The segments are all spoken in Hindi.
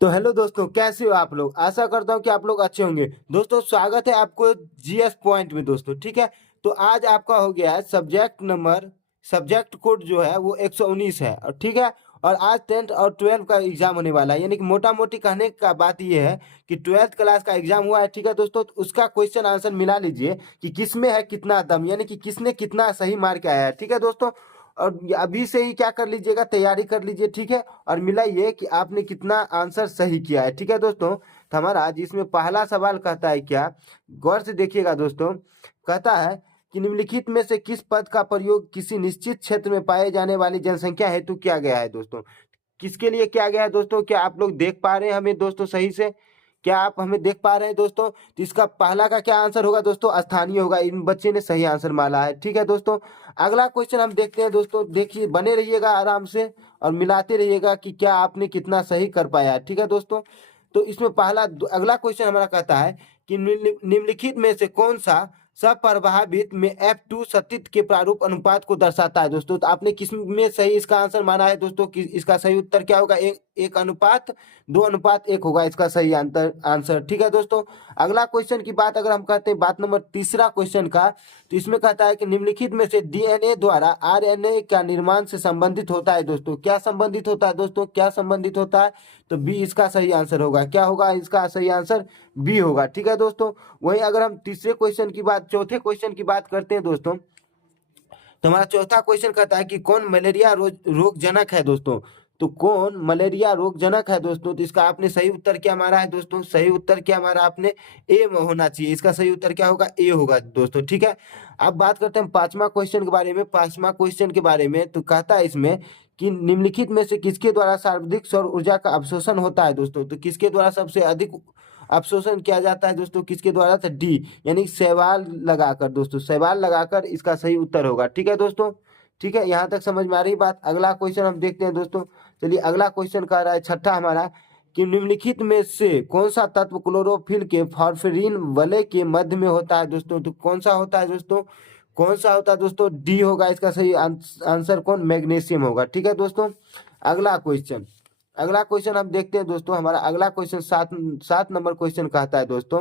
तो हेलो दोस्तों, कैसे हो आप लोग। आशा करता हूँ कि आप लोग अच्छे होंगे। दोस्तों स्वागत है आपको जीएस पॉइंट में। दोस्तों ठीक है, तो आज आपका हो गया है सब्जेक्ट कोड जो है वो 119 है। और ठीक है, और आज 10th और 12th का एग्जाम होने वाला है। यानी कि मोटा मोटी कहने का बात ये है कि 12th क्लास का एग्जाम हुआ है। ठीक है दोस्तों, तो उसका क्वेश्चन आंसर मिला लीजिए कि किसमें है कितना दम, यानी कि किसने कितना सही मार्क आया है। ठीक है दोस्तों, और अभी से ही क्या कर लीजिएगा, तैयारी कर लीजिए। ठीक है, और मिला ये कि आपने कितना आंसर सही किया है। ठीक है दोस्तों, तो हमारा जिसमें पहला सवाल कहता है क्या, गौर से देखिएगा दोस्तों। कहता है कि निम्नलिखित में से किस पद का प्रयोग किसी निश्चित क्षेत्र में पाए जाने वाली जनसंख्या हेतु किया गया है। दोस्तों किसके लिए किया गया है दोस्तों, क्या आप लोग देख पा रहे हैं हमें दोस्तों सही से? क्या आप हमें देख पा रहे हैं दोस्तों? तो इसका पहला का क्या आंसर होगा दोस्तों, स्थानीय होगा। इन बच्चे ने सही आंसर माना है। ठीक है दोस्तों, अगला क्वेश्चन हम देखते हैं दोस्तों। देखिए, बने रहिएगा आराम से और मिलाते रहिएगा कि क्या आपने कितना सही कर पाया है। ठीक है दोस्तों, तो इसमें अगला क्वेश्चन हमारा कहता है कि निम्नलिखित में से कौन सा सप्रभावित में F2 सतत के प्रारूप अनुपात को दर्शाता है। दोस्तों तो आपने किस में सही इसका आंसर माना है दोस्तों? कि इसका सही उत्तर क्या होगा, एक अनुपात 2:1 होगा इसका सही आंसर। ठीक है दोस्तों, अगला क्वेश्चन की बात अगर हम करते हैं, बात नंबर तीसरा क्वेश्चन का, तो इसमें कहता है कि निम्नलिखित में से डीएनए द्वारा आरएनए का निर्माण से संबंधित होता है। दोस्तों क्या संबंधित होता है दोस्तों, क्या संबंधित होता है? तो बी इसका सही आंसर होगा। क्या होगा इसका सही आंसर? बी होगा। ठीक है दोस्तों, वहीं अगर हम चौथे क्वेश्चन की बात करते हैं दोस्तों, तो हमारा चौथा क्वेश्चन कहता है कि कौन मलेरिया रोग जनक है दोस्तों। तो कौन मलेरिया रोग जनक है दोस्तों? तो इसका आपने सही उत्तर क्या मारा है दोस्तों? सही उत्तर क्या मारा आपने? ए होना चाहिए। इसका सही उत्तर क्या होगा? ए होगा दोस्तों। ठीक है, अब बात करते हैं पांचवा क्वेश्चन के बारे में। पांचवा क्वेश्चन के बारे में तो कहता है इसमें कि निम्नलिखित में से किसके द्वारा सर्वाधिक सौर ऊर्जा का अवशोषण होता है। दोस्तों तो किसके द्वारा सबसे अधिक अवशोषण किया जाता है दोस्तों, किसके द्वारा? तो डी, यानी शैवाल लगाकर। दोस्तों शैवाल लगाकर इसका सही उत्तर होगा। ठीक है दोस्तों, ठीक है, यहाँ तक समझ में आ रही बात। अगला क्वेश्चन हम देखते हैं दोस्तों। चलिए अगला क्वेश्चन कह रहा है छठा हमारा कि निम्नलिखित में से कौन सा तत्व क्लोरोफिल के फॉस्फोरिन वलय के मध्य में होता है। दोस्तों तो कौन सा होता है दोस्तों? कौन सा होता है दोस्तों? डी होगा इसका सही आंसर। कौन? मैग्नीशियम होगा। ठीक है दोस्तों, अगला क्वेश्चन हम देखते हैं दोस्तों। हमारा अगला क्वेश्चन सात नंबर क्वेश्चन कहता है दोस्तों।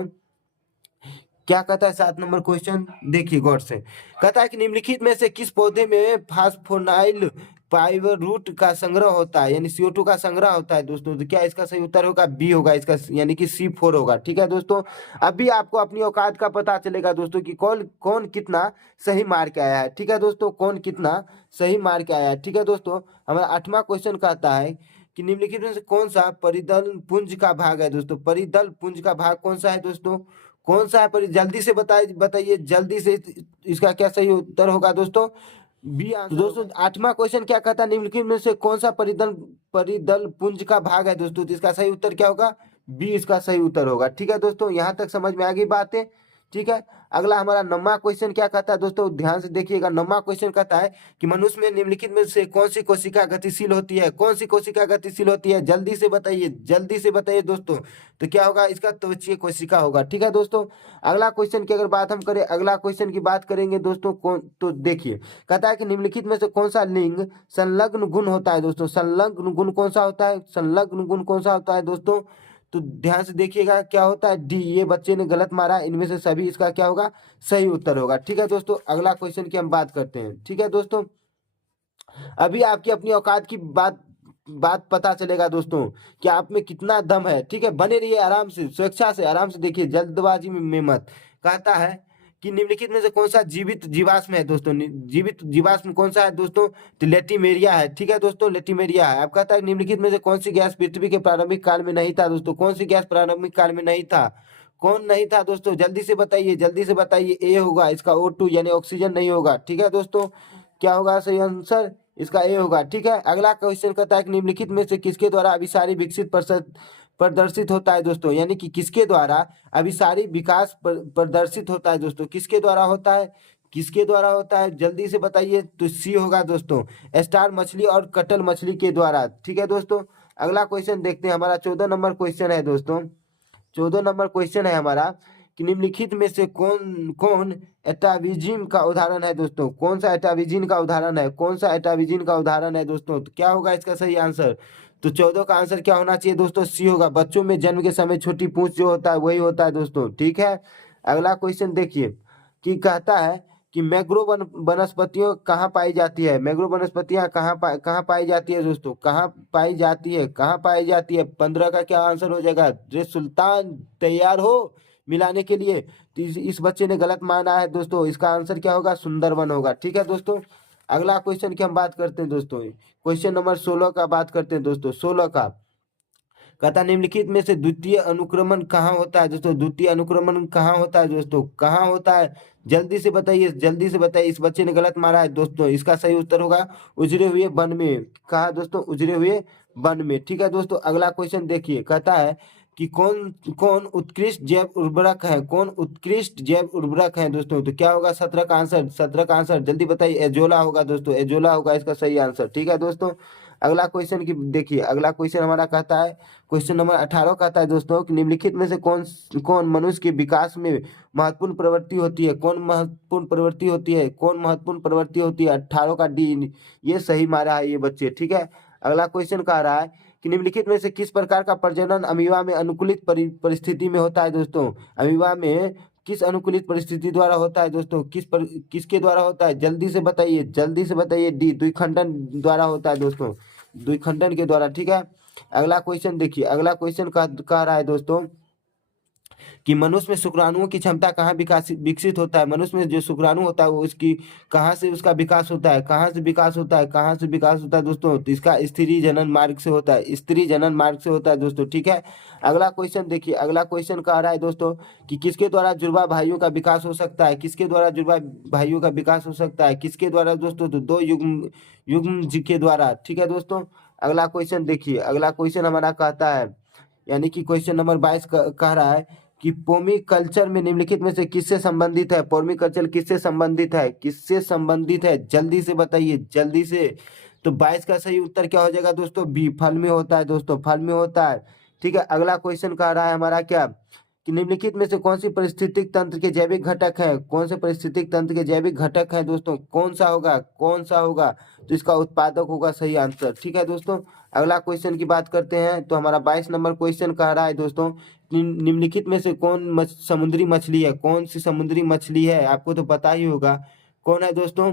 क्या कहता है 7 नंबर क्वेश्चन? देखिए गौर से। कहता है कि निम्नलिखित में से किस पौधे में फास्फोनाइल पाइवरूट का संग्रह होता है, यानी CO2 का संग्रह होता है दोस्तों। तो क्या इसका सही उत्तर होगा? बी होगा इसका, यानी कि C4 होगा। ठीक है दोस्तों, अभी आपको अपनी औकात का पता चलेगा दोस्तों कि कौन कौन कितना सही मार्क आया है। ठीक है दोस्तों, कौन कितना सही मार्क आया है। ठीक है दोस्तों, हमारा 8वां क्वेश्चन कहता है कि निम्नलिखित में से कौन सा परिदल पुंज का भाग है। दोस्तों परिदल पुंज का भाग कौन सा है दोस्तों? कौन सा है पर जल्दी से बताइए जल्दी से। इसका क्या सही उत्तर होगा दोस्तों? B answer. तो दोस्तों 8वां क्वेश्चन क्या कहता है, निम्नलिखित में से कौन सा परिदल पुंज का भाग है दोस्तों? तो इसका सही उत्तर क्या होगा? बी इसका सही उत्तर होगा। ठीक है दोस्तों, यहाँ तक समझ में आ गई बातें। ठीक है, अगला हमारा 9वां क्वेश्चन क्या कहता है दोस्तों, ध्यान से देखिएगा। 9वां क्वेश्चन कहता है कि मनुष्य में निम्नलिखित में से कौन सी कोशिका गतिशील होती है। कौन सी कोशिका गतिशील होती है? जल्दी से बताइए, जल्दी से बताइए दोस्तों। तो क्या होगा इसका? त्वचीय कोशिका होगा। ठीक है दोस्तों, अगला क्वेश्चन की अगर बात हम करें, अगला क्वेश्चन की बात करेंगे दोस्तों कौन, तो देखिए कहता है कि निम्नलिखित में से कौन सा लिंग संलग्न गुण होता है। दोस्तों संलग्न गुण कौन सा होता है? संलग्न गुण कौन सा होता है दोस्तों? तो ध्यान से देखिएगा क्या होता है? डी। ये बच्चे ने गलत मारा, इनमें से सभी इसका क्या होगा? सही उत्तर होगा। ठीक है दोस्तों, अगला क्वेश्चन की हम बात करते हैं। ठीक है दोस्तों, अभी आपकी अपनी औकात की बात बात पता चलेगा दोस्तों कि आप में कितना दम है। ठीक है, बने रहिए आराम से, स्वेच्छा से आराम से देखिए, जल्दबाजी में मत। कहता है कि निम्नलिखित में से कौन सा जीवित जीवाश्म है दोस्तों? जीवित जीवाश्म कौन सा है दोस्तों? तो लेटिमेरिया है। ठीक है दोस्तों, लेटिमेरिया है। अब कहता है निम्नलिखित में से कौन सी गैस पृथ्वी के प्रारंभिक काल में नहीं था। दोस्तों कौन सी गैस प्रारंभिक काल में नहीं था? कौन नहीं था दोस्तों? जल्दी से बताइए, जल्दी से बताइए। ए होगा इसका, O2 यानी ऑक्सीजन नहीं होगा। ठीक है दोस्तों, क्या होगा सही आंसर? इसका ए होगा। ठीक है, अगला क्वेश्चन कहता है कि निम्नलिखित में से किसके द्वारा अभिसारी विकसित प्रदर्शित होता है। दोस्तों यानी कि किसके द्वारा अभिसारी विकास प्रदर्शित होता है। दोस्तों किसके द्वारा होता है? किसके द्वारा होता है? जल्दी से बताइए। तो सी होगा दोस्तों, स्टार मछली और कटल मछली के द्वारा। ठीक है दोस्तों, अगला क्वेश्चन देखते हैं। हमारा 14 नंबर क्वेश्चन है दोस्तों। 14 नंबर क्वेश्चन है हमारा कि निम्नलिखित में से कौन कौन एटाविजिन का उदाहरण है दोस्तों? कौन सा एटाविजिन का उदाहरण है? कौन सा एटाविजिन का उदाहरण है दोस्तों? तो क्या होगा इसका सही आंसर? तो 14 का आंसर क्या होना चाहिए दोस्तों? सी होगा। बच्चों में जन्म के समय छोटी पूंछ जो होता है वही होता है दोस्तों, ठीक है। अगला क्वेश्चन देखिए कि कहता है कि मैग्रो वनस्पतियों कहाँ पाई जाती है? मैग्रो वनस्पतियाँ कहाँ पाई जाती है दोस्तों? कहाँ पाई जाती है? कहाँ पाई जाती है? 15 का क्या आंसर हो जाएगा? रे सुल्तान, तैयार हो मिलाने के लिए? तो इस बच्चे ने गलत माना है दोस्तों। इसका आंसर क्या होगा? सुंदरवन होगा, ठीक है दोस्तों। अगला क्वेश्चन की हम बात करते हैं दोस्तों, क्वेश्चन नंबर 16 का बात करते हैं दोस्तों। 16 का कहता निम्नलिखित में से द्वितीय अनुक्रमण कहाँ होता है दोस्तों? द्वितीय अनुक्रमण कहाँ होता है दोस्तों? कहाँ होता है? जल्दी से बताइए, जल्दी से बताइए। इस बच्चे ने गलत मारा है दोस्तों। इसका सही उत्तर होगा उजरे हुए वन में। कहा दोस्तों? उजरे हुए वन में, ठीक है दोस्तों। अगला क्वेश्चन देखिए, कहता है कि कौन कौन उत्कृष्ट जैव उर्वरक है? कौन उत्कृष्ट जैव उर्वरक है दोस्तों? तो क्या होगा 17 का आंसर? 17 का आंसर जल्दी बताइए। एजोला होगा दोस्तों, एजोला होगा इसका सही आंसर, ठीक है दोस्तों। अगला क्वेश्चन की देखिए, अगला क्वेश्चन हमारा कहता है, क्वेश्चन नंबर 18 कहता है दोस्तों कि निम्नलिखित में से कौन कौन मनुष्य के विकास में महत्वपूर्ण प्रवृत्ति होती है? कौन महत्वपूर्ण प्रवृत्ति होती है? कौन महत्वपूर्ण प्रवृत्ति होती है? 18 का डी ये सही मारा है ये बच्चे, ठीक है। अगला क्वेश्चन कह रहा है कि निम्नलिखित में से किस प्रकार का प्रजनन अमीबा में अनुकूलित परिस्थिति में होता है दोस्तों? अमीबा में किस अनुकूलित परिस्थिति द्वारा होता है दोस्तों? किसके द्वारा होता है? जल्दी से बताइए, जल्दी से बताइए। डी, द्विखंडन द्वारा होता है दोस्तों, द्विखंडन के द्वारा, ठीक है। अगला क्वेश्चन देखिए, अगला क्वेश्चन कह रहा है दोस्तों कि मनुष्य में शुक्राणुओं की क्षमता कहाँ विकसित होता है? मनुष्य में जो शुक्राणु होता है वो उसकी कहाँ से उसका विकास होता है? कहाँ से विकास होता है? कहाँ से विकास होता है दोस्तों? तो इसका स्त्री जनन मार्ग से होता है, स्त्री जनन मार्ग से होता है दोस्तों, ठीक है। अगला क्वेश्चन देखिए, अगला क्वेश्चन कह रहा है दोस्तों कि किसके द्वारा जुड़वा भाइयों का विकास हो सकता है? किसके द्वारा जुड़वा भाइयों का विकास हो सकता है? किसके द्वारा दोस्तों? तो दो युग्म युग्म जी के द्वारा, ठीक है दोस्तों। अगला क्वेश्चन देखिए, अगला क्वेश्चन हमारा कहता है, यानी कि क्वेश्चन नंबर 22 कह रहा है कि पोमी कल्चर में निम्नलिखित में से किससे संबंधित है? पोमी कल्चर किससे संबंधित है? किससे संबंधित है? जल्दी से बताइए, जल्दी से। तो 22 का सही उत्तर क्या हो जाएगा दोस्तों? बी, फल में होता है दोस्तों, फल में होता है, ठीक है। अगला क्वेश्चन कह रहा है हमारा क्या कि निम्नलिखित में से कौन सी पारिस्थितिक तंत्र के जैविक घटक है? कौन से पारिस्थितिक तंत्र के जैविक घटक है दोस्तों? कौन सा होगा? कौन सा होगा? तो इसका उत्पादक होगा सही आंसर, ठीक है दोस्तों। अगला क्वेश्चन की बात करते हैं तो हमारा 22 नंबर क्वेश्चन कह रहा है दोस्तों निम्नलिखित में से कौन समुद्री मछली है? कौन सी समुद्री मछली है? आपको तो पता ही होगा कौन है दोस्तों।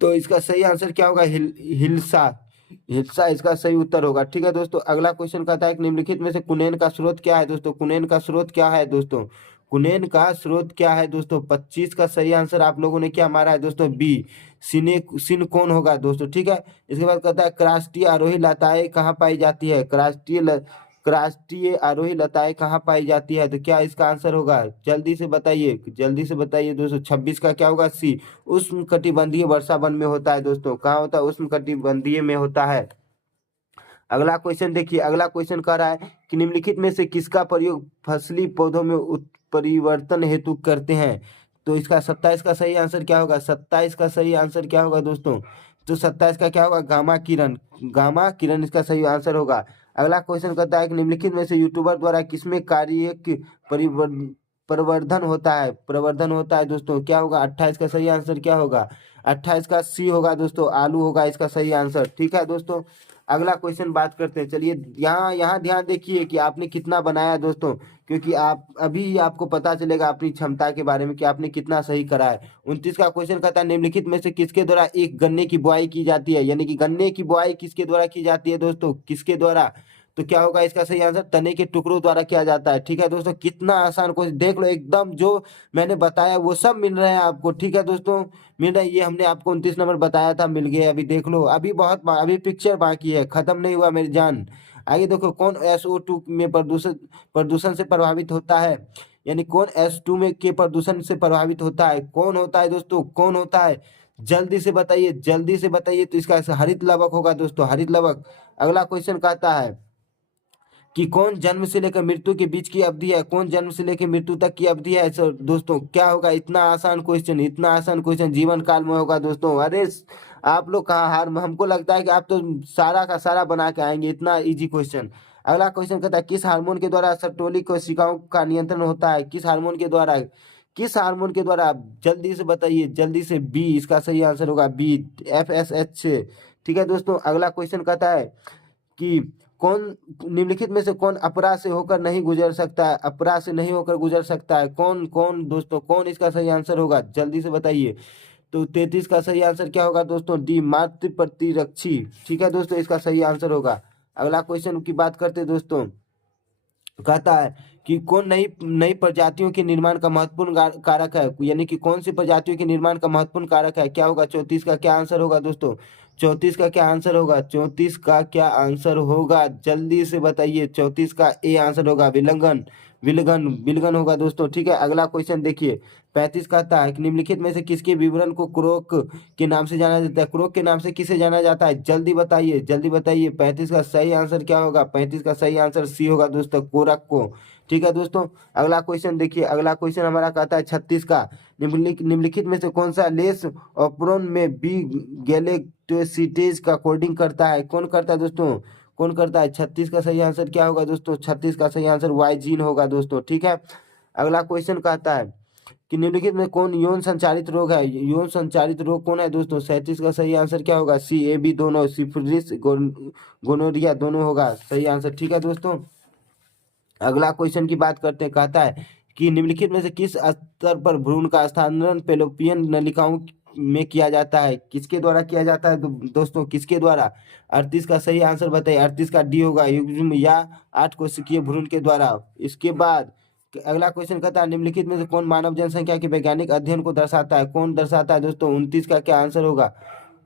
तो इसका सही आंसर क्या होगा? हिल्सा, हिल्सा इसका सही उत्तर होगा, ठीक है दोस्तों। अगला क्वेश्चन कहता है कि निम्नलिखित में से कुनेन का स्रोत क्या है दोस्तों? कुनेन का स्रोत क्या है दोस्तों? कुनेन का स्रोत क्या है दोस्तों? 25 का सही आंसर आप लोगों ने क्या मारा है दोस्तों? बी, सिने कौन होगा दोस्तों, ठीक है। इसके बाद कहता है क्रास्टीय आरोही लताएं कहाँ पाई जाती है? क्रास्टीय आरोही लताएं कहाँ पाई जाती है? तो क्या इसका आंसर होगा? जल्दी से बताइए, जल्दी से बताइए दोस्तों। 26 का क्या होगा? सी, उष्णकटिबंधीय वर्षा वन में होता है दोस्तों। कहाँ होता है? उष्णकटिबंधीय में होता है। अगला क्वेश्चन देखिए, अगला क्वेश्चन कह रहा है कि निम्नलिखित में से किसका प्रयोग फसली पौधों में परिवर्तन हेतु करते हैं? तो इसका 27 का सही आंसर क्या होगा? 27 का सही आंसर क्या होगा दोस्तों? तो 27 का क्या होगा? गामा किरण, गामा किरण इसका सही आंसर होगा। अगला क्वेश्चन कहता है कि निम्नलिखित में से यूट्यूबर द्वारा किसमें कार्य प्रवर्धन होता है? प्रवर्धन होता है दोस्तों, क्या होगा? 28 का सही आंसर क्या होगा? 28 का सी होगा दोस्तों, आलू होगा इसका सही आंसर, ठीक है दोस्तों। अगला क्वेश्चन बात करते हैं, चलिए यहाँ यहाँ ध्यान देखिए कि आपने कितना बनाया दोस्तों, क्योंकि आप अभी आपको पता चलेगा अपनी क्षमता के बारे में कि आपने कितना सही करा है। 29 का क्वेश्चन कहता है निम्नलिखित में से किसके द्वारा एक गन्ने की बुआई की जाती है? यानी कि गन्ने की बुआई किसके द्वारा की जाती है दोस्तों? किसके द्वारा? तो क्या होगा इसका सही आंसर? तने के टुकड़ों द्वारा किया जाता है, ठीक है दोस्तों। कितना आसान क्वेश्चन देख लो, एकदम जो मैंने बताया वो सब मिल रहा है आपको, ठीक है दोस्तों। मिल रहा है, ये हमने आपको 29 नंबर बताया था, मिल गया। अभी देख लो, अभी बहुत अभी पिक्चर बाकी है, खत्म नहीं हुआ मेरी जान। आगे देखो, कौन SO2 में प्रदूषण प्रदूषण से प्रभावित होता है? यानी कौन S2 में के प्रदूषण से प्रभावित होता है? कौन होता है दोस्तों? कौन होता है? जल्दी से बताइए, जल्दी से बताइए। तो इसका हरित लवक होगा दोस्तों, हरित लवक। अगला क्वेश्चन कहता है कि कौन जन्म से लेकर मृत्यु के बीच की अवधि है, कौन जन्म से लेकर मृत्यु तक की अवधि है। सर दोस्तों क्या होगा, इतना आसान क्वेश्चन, इतना आसान क्वेश्चन जीवन काल में होगा दोस्तों। अरे आप लोग कहाँ हार, हमको लगता है कि आप तो सारा का सारा बना के आएंगे, इतना इजी क्वेश्चन। अगला क्वेश्चन कहता है किस हार्मोन के द्वारा सर्टोली कोशिकाओं का नियंत्रण होता है, किस हार्मोन के द्वारा, किस हार्मोन के द्वारा, जल्दी से बताइए, जल्दी से। बी इसका सही आंसर होगा, बी, FSH से। ठीक है दोस्तों, अगला क्वेश्चन कहता है कि कौन निम्नलिखित में से कौन अपरा से होकर नहीं गुजर सकता है, अपरा से नहीं होकर गुजर सकता है, कौन कौन दोस्तों, कौन इसका सही आंसर होगा, जल्दी से बताइए। तो 33 का सही आंसर क्या होगा दोस्तों, डी, मातृ प्रतिरक्षी। ठीक है दोस्तों, इसका सही आंसर होगा। अगला क्वेश्चन की बात करते हैं दोस्तों, कहता है कि कौन नई नई प्रजातियों के निर्माण का महत्वपूर्ण कारक है, यानी कि कौन सी प्रजातियों के निर्माण का महत्वपूर्ण कारक है, क्या होगा। 34 का क्या आंसर होगा दोस्तों, 34 का क्या आंसर होगा, 34 का क्या आंसर होगा, जल्दी से बताइए। 34 का ए आंसर होगा, विलंगन, विलगन, विलगन होगा दोस्तों। ठीक है, अगला क्वेश्चन देखिए, 35 कहता है कि निम्नलिखित में से किसके विवरण को क्रोक के नाम से जाना जाता है, क्रोक के नाम से किसे जाना जाता है, जल्दी बताइए, जल्दी बताइए। 35 का सही आंसर क्या होगा, 35 का सही आंसर सी होगा दोस्तों, कोरक को। ठीक है दोस्तों, अगला क्वेश्चन देखिए, अगला क्वेश्चन हमारा कहता है 36 का, निम्नलिखित में से कौन सा लेस ऑप्रोन में बी गैलेक्टोसिटेज का कोडिंग करता है, कौन करता है दोस्तों, कौन करता है। 36 का सही आंसर क्या होगा दोस्तों, 36 का सही आंसर वाई जीन होगा दोस्तों। ठीक है, अगला क्वेश्चन कहता है कि निम्नलिखित में कौन यौन संचारित रोग है, यौन संचारित रोग कौन है दोस्तों। 37 का सही आंसर क्या होगा, सी, ए, बी दोनों, सिफिलिस, गोनोरिया दोनों होगा सही आंसर। ठीक है दोस्तों, अगला क्वेश्चन की बात करते हैं, कहता है कि निम्नलिखित में से किस स्तर पर भ्रूण का स्थानांतरण फेलोपियन नलिकाओं में किया जाता है, किसके द्वारा किया जाता है दोस्तों, किसके द्वारा। 38 का सही आंसर बताइए, 38 का डी होगा, युग्म या 8 कोशिकीय भ्रूण के द्वारा। इसके बाद अगला क्वेश्चन कहता है निम्नलिखित में से कौन मानव जनसंख्या के वैज्ञानिक अध्ययन को दर्शाता है, कौन दर्शाता है दोस्तों। 29 का क्या आंसर होगा,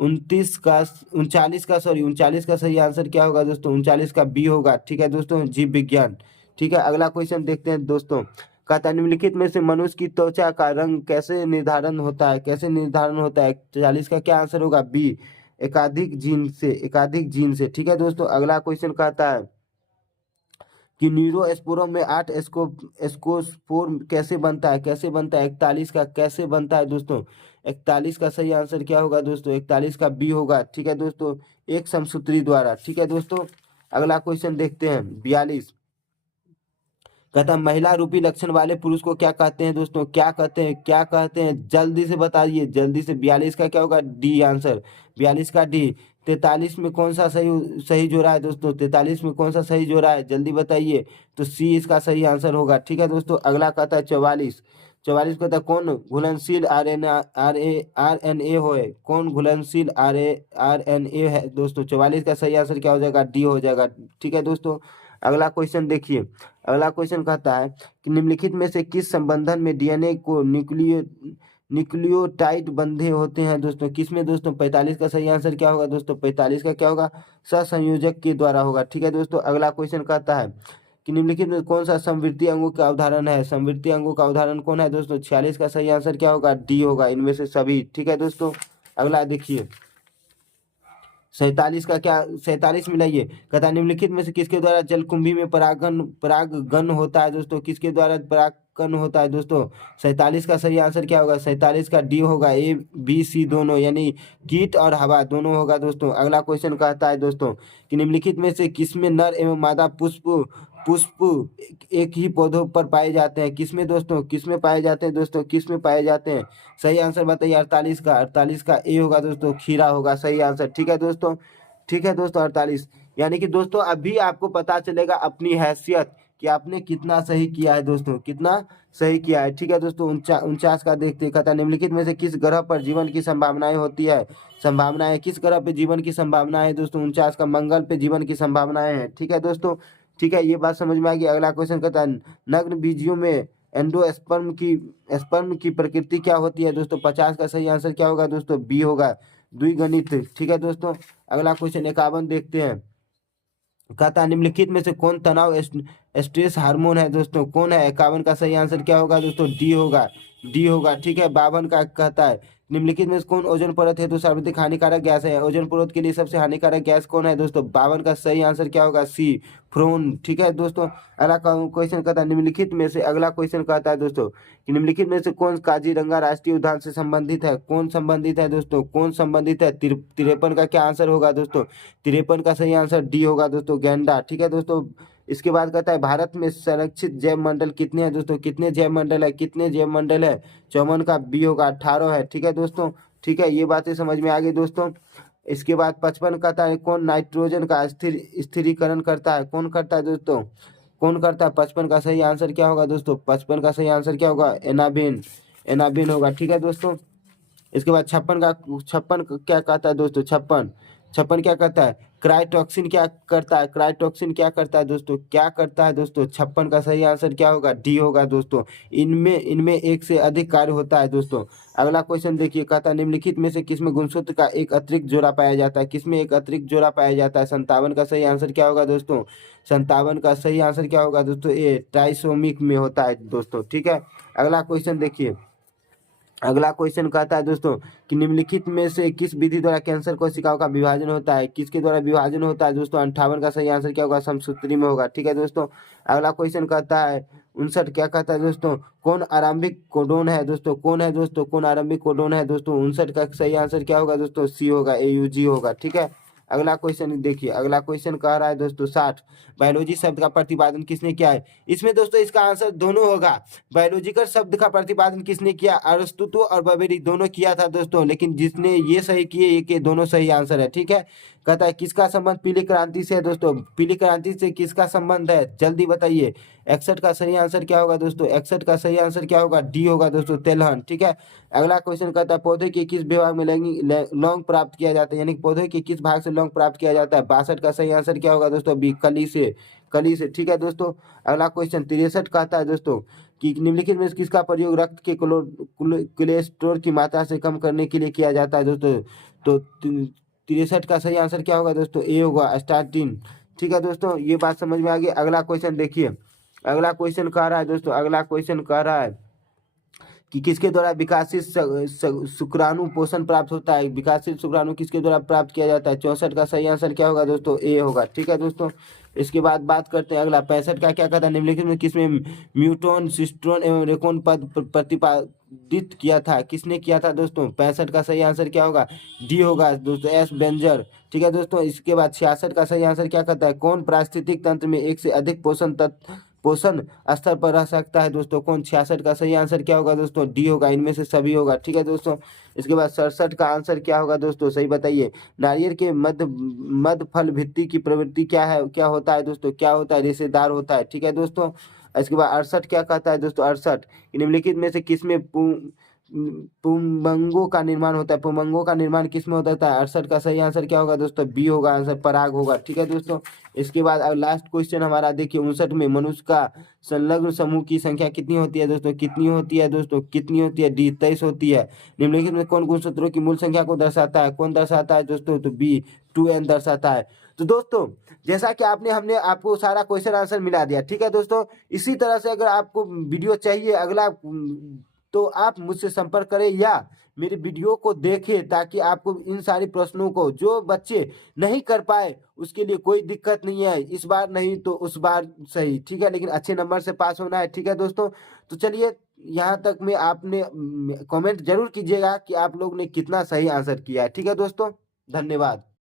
29 का 39 का सॉरी 39 का सही आंसर क्या होगा दोस्तों, 39 का बी होगा। ठीक है दोस्तों, जीव विज्ञान। ठीक है, अगला क्वेश्चन देखते हैं दोस्तों, कहता है निम्नलिखित में से मनुष्य की त्वचा का रंग कैसे निर्धारण होता है, कैसे निर्धारण होता है। 40 का क्या आंसर होगा, बी, एकाधिक जीन से, एकाधिक जीन से। ठीक है दोस्तों, अगला क्वेश्चन कहता है कि न्यूरोस्पोरोम में 8 एस्कोस्पोर कैसे बनता है, कैसे बनता है। 41 का कैसे बनता है दोस्तों, 41 का सही आंसर क्या होगा दोस्तों, 41 का बी होगा। ठीक है दोस्तों, एक समसूत्री द्वारा। ठीक है दोस्तों, अगला क्वेश्चन देखते हैं, 42 कहता है महिला रूपी लक्षण वाले पुरुष को क्या कहते हैं दोस्तों, क्या कहते हैं, क्या कहते हैं, जल्दी से बताइए, जल्दी से। 42 का क्या होगा, डी आंसर, 42 का डी। 43 में कौन सा सही सही जोड़ा है दोस्तों, 43 में कौन सा सही जोड़ा है, जल्दी बताइए। तो सी इसका सही आंसर होगा। ठीक है दोस्तों, अगला कहता है 44, 44 कहता है कौन घुलनशील RNA हो, कौन घुलनशील RNA है दोस्तों। 44 का सही आंसर क्या हो जाएगा, डी हो जाएगा। ठीक है दोस्तों, अगला क्वेश्चन देखिए, अगला क्वेश्चन कहता है कि निम्नलिखित में से किस संबंधन में DNA को न्यूक्लियोटाइड बंधे होते हैं दोस्तों, किसमें दोस्तों। 45 का सही आंसर क्या होगा दोस्तों, 45 का क्या होगा, सहसंयोजक के द्वारा होगा। ठीक है दोस्तों, अगला क्वेश्चन कहता है कि निम्नलिखित में कौन सा समवृत्तीय अंगों का उदाहरण है, समवृत्तीय अंगों का उदाहरण कौन है दोस्तों। 46 का सही आंसर क्या होगा, डी होगा, इनमें से सभी। ठीक है दोस्तों, अगला देखिए 47 का क्या, 47 मिलाइए, कहता है निम्नलिखित में से किसके द्वारा जलकुंभी में परागन होता है दोस्तों, किसके द्वारा परागन होता है दोस्तों। 47 का सही आंसर क्या होगा, 47 का डी होगा, ए, बी, सी दोनों, यानी कीट और हवा दोनों होगा दोस्तों। अगला क्वेश्चन कहता है दोस्तों कि निम्नलिखित में से किसमें नर एवं मादा पुष्प पुष्प एक ही पौधों पर पाए जाते हैं, किसमें दोस्तों, किसमें पाए जाते हैं दोस्तों, किसमें पाए जाते हैं। सही आंसर बताइए, 48 का, 48 का ए होगा दोस्तों, खीरा होगा सही आंसर। ठीक है दोस्तों, ठीक है दोस्तों, 48, यानी कि दोस्तों अभी आपको पता चलेगा अपनी हैसियत कि आपने कितना सही किया है दोस्तों, कितना सही किया है। ठीक है दोस्तों, 49 का देखते, कहता है निम्नलिखित में से किस ग्रह पर जीवन की संभावनाएं होती है, संभावनाएं, किस ग्रह पे जीवन की संभावनाएं है दोस्तों। 49 का मंगल पे जीवन की संभावनाएं हैं। ठीक है दोस्तों, ठीक है, ये बात समझ में आ गई। अगला क्वेश्चन कहता है नग्न बीजियों में स्पर्म की प्रकृति क्या होती है दोस्तों। 50 का सही आंसर क्या होगा दोस्तों, बी होगा, द्विगुणित। ठीक है दोस्तों, अगला क्वेश्चन 51 देखते हैं, कहता है निम्नलिखित में से कौन तनाव स्ट्रेस हार्मोन है दोस्तों, कौन है। 51 का सही आंसर क्या होगा दोस्तों, डी होगा, डी होगा। ठीक है, 52 का कहता है निम्नलिखित में से कौन ओजोन परत है तो सर्वाधिक हानिकारक गैस है? ओजोन परत के लिए सबसे हानिकारक गैस कौन है दोस्तों? 52 का सही आंसर क्या होगा? सी, फ्रोन। ठीक है दोस्तों, अगला क्वेश्चन कहता है निम्नलिखित में से, अगला क्वेश्चन कहता है दोस्तों कि निम्नलिखित में से कौन काजीरंगा राष्ट्रीय उद्यान से संबंधित है? कौन संबंधित है दोस्तों? कौन संबंधित है? 53 का क्या आंसर होगा दोस्तों? 53 का सही आंसर डी होगा दोस्तों, गैंडा। ठीक है दोस्तों, इसके बाद कहता है भारत में संरक्षित जैव मंडल कितने हैं दोस्तों? कितने जैव मंडल है? कितने जैव मंडल है? 54 का बी होगा, 18 है। ठीक है दोस्तों, ठीक है, ये बातें समझ में आ गई दोस्तों। इसके बाद 55 कहता है कौन नाइट्रोजन का स्थिरीकरण करता है? कौन करता है दोस्तों? कौन करता है? 55 का सही आंसर क्या होगा दोस्तों? 55 का सही आंसर क्या होगा? एनाबिन, एनाबिन होगा। ठीक है दोस्तों, इसके बाद 56 क्या कहता है दोस्तों? 56 क्या कहता है? क्राइटॉक्सिन क्या करता है? क्राइटॉक्सिन क्या करता है दोस्तों? क्या करता है दोस्तों? 56 का सही आंसर क्या होगा? डी होगा दोस्तों, इनमें इनमें एक से अधिक कार्य होता है दोस्तों। अगला क्वेश्चन देखिए, कहता है निम्नलिखित में से किसमें गुणसूत्र का एक अतिरिक्त जोड़ा पाया जाता है? किसमें एक अतिरिक्त जोड़ा पाया जाता है? 57 का सही आंसर क्या होगा दोस्तों? 57 का सही आंसर क्या होगा दोस्तों? ए, ट्राइसोमिक में होता है दोस्तों। ठीक है, अगला क्वेश्चन देखिए, अगला क्वेश्चन कहता है दोस्तों कि निम्नलिखित में से किस विधि द्वारा कैंसर कोशिकाओं का विभाजन होता है? किसके द्वारा विभाजन होता है दोस्तों? 58 का सही आंसर क्या होगा? समसूत्री में होगा। ठीक है दोस्तों, अगला क्वेश्चन कहता है 59 क्या कहता है दोस्तों? कौन आरंभिक कोडोन है दोस्तों? कौन है दोस्तों? कौन आरंभिक कोडोन है दोस्तों? 59 का सही आंसर क्या होगा दोस्तों? सी होगा, AUG होगा। ठीक है, अगला क्वेश्चन देखिए, अगला क्वेश्चन कह रहा है दोस्तों 60 बायोलॉजी शब्द का प्रतिपादन किसने किया है? इसमें दोस्तों इसका आंसर दोनों होगा। बायोलॉजिकल शब्द का प्रतिपादन किसने किया? अरस्तुतो और बर्बेरी दोनों किया था दोस्तों, लेकिन जिसने ये सही किए, ये के दोनों सही आंसर है। ठीक है, कहता है किसका संबंध पीली क्रांति से है दोस्तों? पीली क्रांति से किसका संबंध है? जल्दी बताइए। 61 का सही आंसर क्या होगा दोस्तों? 61 का सही आंसर क्या होगा? डी होगा दोस्तों, तेलहन। ठीक है, अगला क्वेश्चन कहता है पौधे के किस विभाग में लौंग प्राप्त किया जाता है? यानी पौधे के किस भाग से लौंग प्राप्त किया जाता है? 62 का सही आंसर क्या होगा दोस्तों? बी, कली से, कली से। ठीक है दोस्तों, अगला क्वेश्चन 63 कहता है दोस्तों कि निम्नलिखित में से किसका प्रयोग रक्त के कोलेस्ट्रॉल की मात्रा से कम करने के लिए किया जाता है दोस्तों? तो 63 का सही आंसर क्या होगा दोस्तों? ए होगा, स्टार्टिन। ठीक है दोस्तों, ये बात समझ में आ गई। अगला क्वेश्चन देखिए, अगला क्वेश्चन कह रहा है दोस्तों, अगला क्वेश्चन कह रहा है कि किसके द्वारा विकासित शुक्राणु पोषण प्राप्त होता है? विकासित शुक्राणु किसके द्वारा प्राप्त किया जाता है? 64 का सही आंसर क्या होगा दोस्तों? ए होगा। ठीक है दोस्तों, इसके बाद बात करते हैं अगला 65 का क्या कहता है? निम्नलिखित में किसमें म्यूटोन, सिस्ट्रोन एवं रेकोन पद प्रतिपादित किया था? किसने किया था दोस्तों? 65 का सही आंसर क्या होगा? डी होगा दोस्तों, एस बेंजर। ठीक है दोस्तों, इसके बाद 66 का सही आंसर क्या कहता है? कौन पारिस्थितिक तंत्र में एक से अधिक पोषण स्तर पर रह सकता है दोस्तों? कौन? 66 का सही आंसर क्या होगा दोस्तों? डी होगा, इनमें से सभी होगा। ठीक है दोस्तों, इसके बाद 67 का आंसर क्या होगा दोस्तों? सही बताइए। नारियल के मध्य फल भित्ति की प्रवृत्ति क्या है? क्या होता है दोस्तों? क्या होता है? रेशेदार होता है। ठीक है दोस्तों, इसके बाद 68 क्या कहता है दोस्तों? 68 निम्नलिखित में से किसमें पुमंगों का निर्माण होता है? पुमंगों का निर्माण किसमें होता है? 68 का सही आंसर क्या होगा दोस्तों? बी होगा आंसर, पराग होगा। ठीक है दोस्तों, इसके बाद अब लास्ट क्वेश्चन हमारा देखिए 59 में मनुष्य का संलग्न समूह की संख्या कितनी होती है दोस्तों? कितनी होती है दोस्तों? कितनी होती है? डी, 23 होती है। निम्नलिखित में कौन गुणसूत्रों की मूल संख्या को दर्शाता है? कौन दर्शाता है दोस्तों? तो बी, 2n दर्शाता है। तो दोस्तों जैसा कि हमने आपको सारा क्वेश्चन आंसर मिला दिया। ठीक है दोस्तों, इसी तरह से अगर आपको वीडियो चाहिए अगला तो आप मुझसे संपर्क करें या मेरे वीडियो को देखें, ताकि आपको इन सारे प्रश्नों को जो बच्चे नहीं कर पाए उसके लिए कोई दिक्कत नहीं है। इस बार नहीं तो उस बार सही, ठीक है, लेकिन अच्छे नंबर से पास होना है। ठीक है दोस्तों, तो चलिए यहाँ तक में आपने कमेंट जरूर कीजिएगा कि आप लोग ने कितना सही आंसर किया है। ठीक है दोस्तों, धन्यवाद।